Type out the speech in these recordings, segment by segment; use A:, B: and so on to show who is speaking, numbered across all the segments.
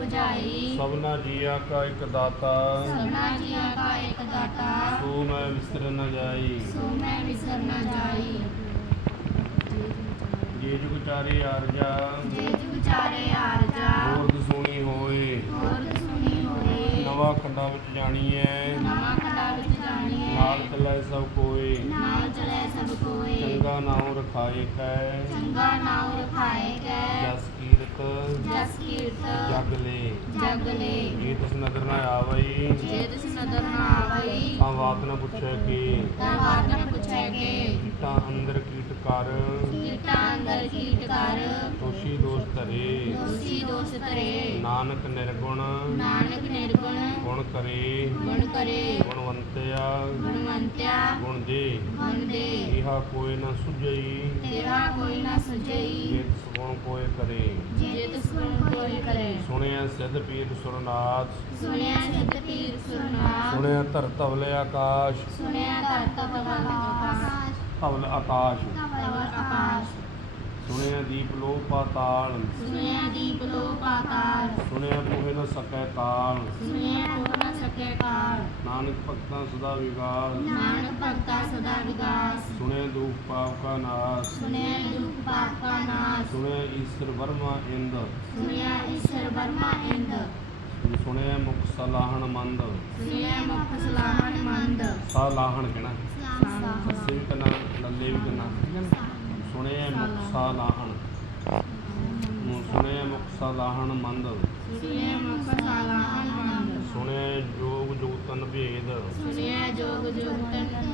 A: 부ਝਾਈ
B: ਸਭਨਾ ਜੀਆ ਕਾ ਇੱਕ ਦਾਤਾ।
C: ਸਭਨਾ ਜੀਆ ਕਾ ਇੱਕ ਦਾਤਾ।
B: ਸੋ ਮੈਂ ਵਿਸਰ ਨਾ ਜਾਈ।
C: ਸੋ ਮੈਂ ਵਿਸਰ ਨਾ ਜਾਈ।
A: ਜੇ
B: ਜੁਗ ਚਾਰੇ ਆਰਜਾ
C: ਜੇ। ਜੁਗ ਚਾਰੇ ਆਰਜਾ
B: ਹੋਰ ਦਸੂਣੀ ਹੋਏ।
C: ਹੋਰ ਦਸੂਣੀ ਹੋਏ।
B: ਨਵਾ ਖੰਡਾ ਵਿੱਚ ਜਾਣੀ ਹੈ
C: ਨਵਾਂ ਖੰਡਾ ਵਿੱਚ ਜਾਣੀ ਹੈ ਨਾਲ
B: ਚਲੇ ਸਭ ਕੋਏ।
C: ਨਾਲ ਚਲੇ ਸਭ ਕੋਏ। ਚੰਗਾ
B: ਨਾਮ ਰਖਾਏ ਕੈ।
C: ਚੰਗਾ ਨਾਮ ਰਖਾਏ ਕੈ।
B: ਜਗਲੇ।
C: ਜਗਲੇ।
B: ਜੇ ਤਿਸ ਨਦਰ ਨਾ ਆਵਈ।
C: ਜੇ ਤਿਸ ਨਦਰ ਨਾ ਆਵਈ।
B: ਤਾਂ ਬਾਤ ਨਾ ਪੁੱਛੈ ਕਿ।
C: ਤਾਂ ਬਾਤ ਨਾ ਪੁੱਛੈ ਕਿ।
B: ਕੀਟਾਂ ਅੰਦਰ ਕੀਟ ਕਰ।
C: ਕੀਟਾਂ ਅੰਦਰ ਕੀਟ ਕਰ।
D: ਦੋਸ਼ੀ ਦੋਸ਼ ਧਰੇ।
C: ਦੋਸ਼ੀ ਦੋਸ਼ ਧਰੇ।
B: ਨਾਨਕ ਨਿਰਗੁਣ।
A: ਨਾਨਕ ਨਿਰਗੁਣ।
B: ਗੁਣ ਕਰੇ।
C: ਗੁਣ ਕਰੇ।
B: ਗੁਣਵੰਤਿਆ।
C: ਗੁਣਵੰਤਿਆ।
B: ਗੁਣ ਦੇ।
A: ਗੁਣ ਦੇ।
B: ਇਹਾ ਕੋਈ ਨਾ ਸੁਝਈ।
C: ਤੇਰਾ ਕੋਈ ਨਾ ਸੁਝਈ।
A: ਜੇ
B: ਤਿਸ ਕੋਈ ਕਰੇ।
C: ਜੇ
B: ਸੁਣਿਆ ਸਿੱਧ ਪੀਰ ਸੁਰਨਾਥ।
A: ਸੁਣਿਆ ਸਿੱਧ ਪੀਰ ਸੁਰਨਾਥ।
B: ਸੁਣਿਆ ਧਰ ਤਵਲੇ ਆਕਾਸ਼।
A: ਸੁਣਿਆ ਧਰ ਤਵਲਾ ਆਕਾਸ਼।
B: ਤਵਲ ਆਕਾਸ਼।
C: ਤਵਲ ਆਕਾਸ਼।
B: ਸੁਣਿਆ ਦੀਪ ਲੋ ਪਾਤਾਲ।
C: ਸੁਣਿਆ ਦੀਪ ਲੋ ਪਾਤਾਲ।
B: ਸੁਣਿਆ ਮੋਹਿ ਨ ਸਕੈ ਕਾਲ।
A: ਸੁਣਿਆ ਮੋਹਿ ਨ ਸਕੈ ਕਾਲ।
B: ਨਾਨਕ ਭਗਤਾਂ ਸਦਾ ਵਿਗਾਸ।
C: ਨਾਨਕ ਭਗਤਾਂ ਸਦਾ ਵਿਗਾਸ।
B: ਸੁਣਿਆ ਦੁਖ ਪਾਪ ਕਾ ਨਾਸ।
A: ਸੁਣਿਆ ਦੁਖ ਪਾਪ
B: ਸੁਣਿਆ ਈਸ਼ਰ ਵਰਮਾ ਇੰਦ।
C: ਸੁਣਿਆ ਈਸ਼ਰ ਵਰਮਾ ਇੰਦ।
B: ਸੁਣਿਆ ਮੁਖ ਸਲਾਹਣ ਮੰਦ।
A: ਸੁਣਿਆ ਮੁਖ ਸਲਾਹਣ ਮੰਦ।
B: ਸਲਾਹਣ ਕਹਿਣਾ
C: ਸੱਸੇ ਵੀ
B: ਲੱਲੇ ਵੀ ਕਨਾ? ਸੁਣਿਆ ਮੁਖ ਸਲਾਹਣ।
A: ਸੁਣਿਆ ਮੁਖ
B: ਸਲਾਹਣ ਮੰਦ।
A: ਸੁਣਿਆ ਮੁਖ ਸਲਾਹਣ ਮੰਦ।
B: ਸੁਣਿਆ ਜੋਗ ਜੋਤਨ ਭੇਦ।
C: ਸੁਣਿਆ ਜੋਗ ਜੋਤਨ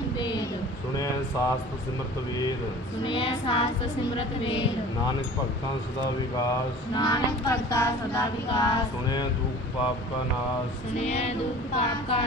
B: ਸੁਣਿਆ ਸਾਸਤ ਸਿਮਰਤ ਵੇਦ।
A: ਸੁਣਿਆ ਸਾਸਤ ਸਿਮਰਤ ਵੇਦ।
B: ਨਾਨਕ ਭਗਤਾਂ ਸਦਾ ਵਿਕਾਸ।
A: ਨਾਨਕ ਭਗਤਾਂ ਸਦਾ ਵਿਕਾਸ।
B: ਸੁਣਿਆ ਦੁੱਖ ਪਾਪ ਕਾ ਨਾਸ।
A: ਸੁਣਿਆ ਦੁੱਖ ਪਾਪ ਕਾ